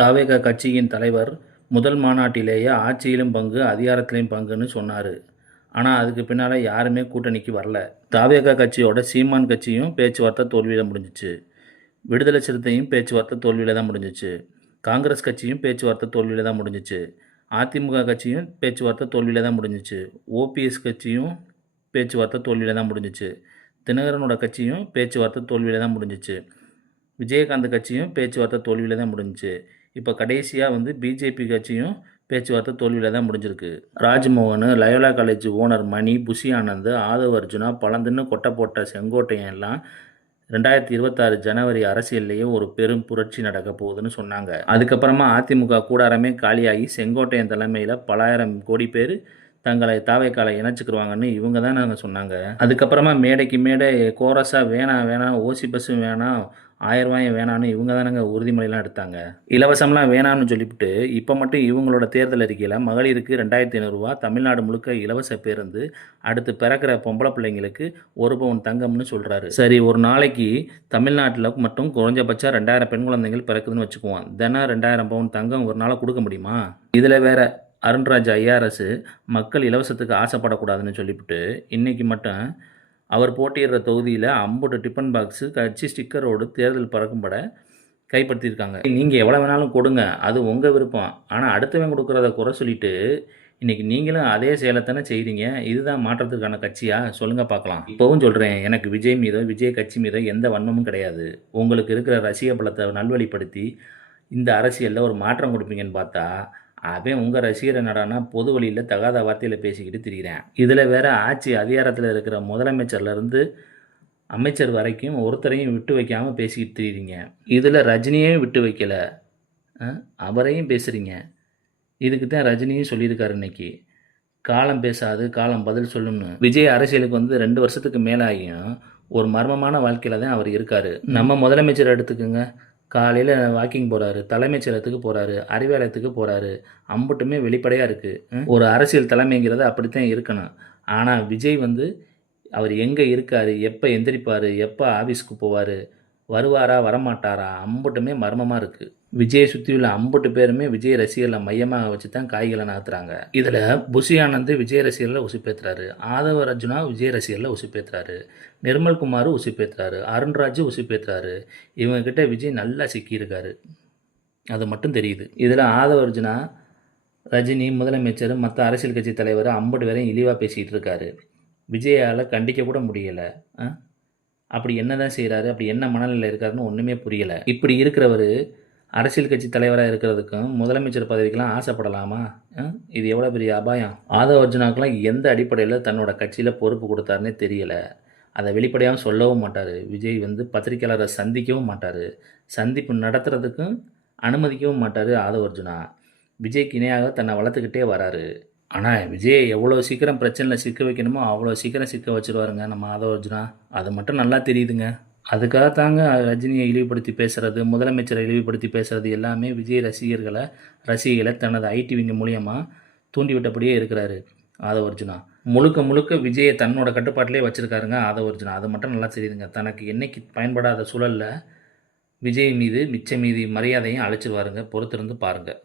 தவேக கட்சியின் தலைவர் முதல் மாநாட்டிலேயே ஆட்சியிலும் பங்கு அதிகாரத்திலையும் பங்குன்னு சொன்னார். ஆனால் அதுக்கு பின்னால் யாருமே கூட்டணிக்கு வரல. தவேக கட்சியோட சீமான் கட்சியும் பேச்சுவார்த்தை தோல்வியில் முடிஞ்சிச்சு. விடுதலை சிறுத்தையும் பேச்சுவார்த்தை தோல்வியில் தான் முடிஞ்சிச்சு. காங்கிரஸ் கட்சியும் பேச்சுவார்த்தை தோல்வியில் தான் முடிஞ்சிச்சு. அதிமுக கட்சியும் பேச்சுவார்த்தை தோல்வியில் தான் முடிஞ்சிச்சு. ஓபிஎஸ் கட்சியும் பேச்சுவார்த்தை தோல்வியில் தான் முடிஞ்சிச்சு. தினகரனோட கட்சியும் பேச்சுவார்த்தை தோல்வியில் தான் முடிஞ்சிச்சு. விஜயகாந்த் கட்சியும் பேச்சுவார்த்தை தோல்வியில் தான் முடிஞ்சிச்சு. இப்போ கடைசியாக பிஜேபி கட்சியும் பேச்சுவார்த்தை தோல்வியில் தான் முடிஞ்சிருக்கு. ராஜ்மோகன், லயோலா காலேஜ் ஓனர் மணி, புஷி ஆனந்த், ஆதவ் அர்ஜுனா, பழந்துன்னு கொட்டை போட்ட செங்கோட்டையன் எல்லாம் 2026 ஜனவரி அரசியல்லையே ஒரு பெரும் புரட்சி நடக்க போகுதுன்னு சொன்னாங்க. அதுக்கப்புறமா அதிமுக கூடாரமே காலியாகி செங்கோட்டையன் தலைமையில் பலாயிரம் கோடி பேர் தங்களை தாவேக்கால இணைச்சிக்கிருவாங்கன்னு இவங்க தான் நாங்கள் சொன்னாங்க. அதுக்கப்புறமா மேடைக்கு மேடை கோரஸாக வேணாம் ஓசி பஸ்ஸும் வேணாம் 1000 ரூபாயும் வேணான்னு இவங்க தானங்க உறுதிமொழிலாம் எடுத்தாங்க. இலவசம்லாம் வேணான்னு சொல்லிவிட்டு இப்போ மட்டும் இவங்களோட தேர்தல் அறிக்கையில் மகளிருக்கு 2500 ரூபா, தமிழ்நாடு முழுக்க இலவச பேருந்து, அடுத்து பிறக்கிற பொம்பளை பிள்ளைங்களுக்கு 1 பவுன் தங்கம்னு சொல்கிறாரு. சரி, ஒரு நாளைக்கு தமிழ்நாட்டில் மட்டும் குறைஞ்சபட்சம் 2000 பெண் குழந்தைகள் பிறக்குதுன்னு வச்சுக்குவோம். தினம் 2000 பவுன் தங்கம் ஒரு நாளாக கொடுக்க முடியுமா? இதில் வேற அருண்ராஜ் ஐஆர்எஸ் மக்கள் இலவசத்துக்கு ஆசைப்படக்கூடாதுன்னு சொல்லிவிட்டு இன்றைக்கி மட்டும் அவர் போட்டியிடுற தொகுதியில் 50 டிஃபன் பாக்ஸு கட்சி ஸ்டிக்கரோடு தேர்தல் பறக்கும்பட கைப்படுத்தியிருக்காங்க. நீங்கள் எவ்வளோ வேணாலும் கொடுங்க, அது உங்கள் விருப்பம். ஆனால் அடுத்தவன் கொடுக்குறத குறை சொல்லிவிட்டு இன்றைக்கி நீங்களும் அதே செயலைத்தானே செய்கிறீங்க. இதுதான் மாற்றத்துக்கான கட்சியா? சொல்லுங்கள் பார்க்கலாம். இப்போவும் சொல்கிறேன், எனக்கு விஜய் மீதோ விஜய் கட்சி மீதோ எந்த வன்மமும் கிடையாது. உங்களுக்கு இருக்கிற ரசிக பலத்தை நல்வழிப்படுத்தி இந்த அரசியலில் ஒரு மாற்றம் கொடுப்பீங்கன்னு பார்த்தா அவன் உங்கள் ரசிகரை நடானா பொது வழியில் தகாத வார்த்தையில் பேசிக்கிட்டு திரிகிறேன். இதில் வேற ஆட்சி அதிகாரத்தில் இருக்கிற முதலமைச்சர்லேருந்து அமைச்சர் வரைக்கும் ஒருத்தரையும் விட்டு வைக்காமல் பேசிக்கிட்டு திரிகிறீங்க. இதில் ரஜினியையும் விட்டு வைக்கலை, அவரையும் பேசுகிறீங்க. இதுக்கு தான் ரஜினியும் சொல்லியிருக்காரு இன்னைக்கு, காலம் பேசாது காலம் பதில் சொல்லும்னு. விஜய் அரசியலுக்கு 2 வருஷத்துக்கு மேலாகியும் ஒரு மர்மமான வாழ்க்கையில் தான் அவர் இருக்கார். நம்ம முதலமைச்சர் எடுத்துக்குங்க, காலையில் வாக்கிங் போகிறாரு, தலைமைச் செயலகத்துக்கு போகிறாரு, அறிவாலயத்துக்கு போகிறாரு, அம்புட்டுமே வெளிப்படையாக இருக்குது. ஒரு அரசியல் தலைமைங்கிறது அப்படித்தான் இருக்கணும். ஆனால் விஜய் அவர் எங்கே இருக்கார், எப்போ எந்திரிப்பார், எப்போ ஆஃபீஸ்க்கு போவார், வருவாரா வரமாட்டாரா, அம்புட்டுமே மர்மமாக இருக்குது. விஜயை சுற்றியுள்ள அம்புட்டு பேருமே விஜய் ரசிகர்களை மையமாக வச்சு தான் காய்களை நகர்த்துறாங்க. இதில் புஷி ஆனந்த் விஜய் ரசிகர்களை உசுப்பேற்றுறாரு, ஆதவ அர்ஜுனா விஜய் ரசிகர்களை உசுப்பேற்றுறாரு, நிர்மல்குமார் உசுப்பேற்றுறாரு, அருண்ராஜ் உசுப்பேற்றுறாரு. இவங்ககிட்ட விஜய் நல்லா சிக்கியிருக்காரு, அது மட்டும் தெரியுது. இதில் ஆதவ அர்ஜுனா ரஜினி, முதலமைச்சர், மற்ற அரசியல் கட்சி தலைவர் 50 பேரையும் இழிவாக பேசிகிட்டு இருக்காரு. விஜயால் கண்டிக்க கூட முடியலை. அப்படி என்ன தான் செய்கிறாரு, அப்படி என்ன மனநிலையில் இருக்காருன்னு ஒன்றுமே புரியலை. இப்படி இருக்கிறவர் அரசியல் கட்சி தலைவராக இருக்கிறதுக்கும் முதலமைச்சர் பதவிக்கெலாம் ஆசைப்படலாமா? இது எவ்வளோ பெரிய அபாயம். ஆதவ அர்ஜுனாக்கெலாம் எந்த அடிப்படையில் தன்னோட கட்சியில் பொறுப்பு கொடுத்தாருன்னே தெரியலை. அதை வெளிப்படையாகவும் சொல்லவும் மாட்டார். விஜய் பத்திரிக்கையாளரை சந்திக்கவும் மாட்டார், சந்திப்பு நடத்துறதுக்கும் அனுமதிக்கவும் மாட்டார். ஆதவ அர்ஜுனா விஜய்க்கு இணையாக தன்னை வளர்த்துக்கிட்டே வராரு. ஆனால் விஜய் எவ்வளோ சீக்கிரம் பிரச்சனையில் சிக்க வைக்கணுமோ அவ்வளோ சீக்கிரம் சிக்க வச்சுருவாருங்க நம்ம ஆதவ அர்ஜுனா. அது மட்டும் நல்லா தெரியுதுங்க. அதுக்காக தாங்க ரஜினியை இழிவுபடுத்தி பேசுகிறது, முதலமைச்சரை இழிவுபடுத்தி பேசுகிறது எல்லாமே விஜய் ரசிகர்களை தனது ஐடி விங்க மூலியமாக தூண்டிவிட்டபடியே இருக்கிறாரு ஆதவ அர்ஜுனா. முழுக்க விஜயை தன்னோட கட்டுப்பாட்டிலே வச்சுருக்காருங்க ஆதவ அர்ஜுனா. அது மட்டும் நல்லா தெரியுதுங்க. தனக்கு என்னைக்கு பயன்படாத சூழலில் விஜய் மீது மிச்ச மீதி மரியாதையும் அழைச்சிருவாருங்க. பொறுத்திருந்து பாருங்கள்.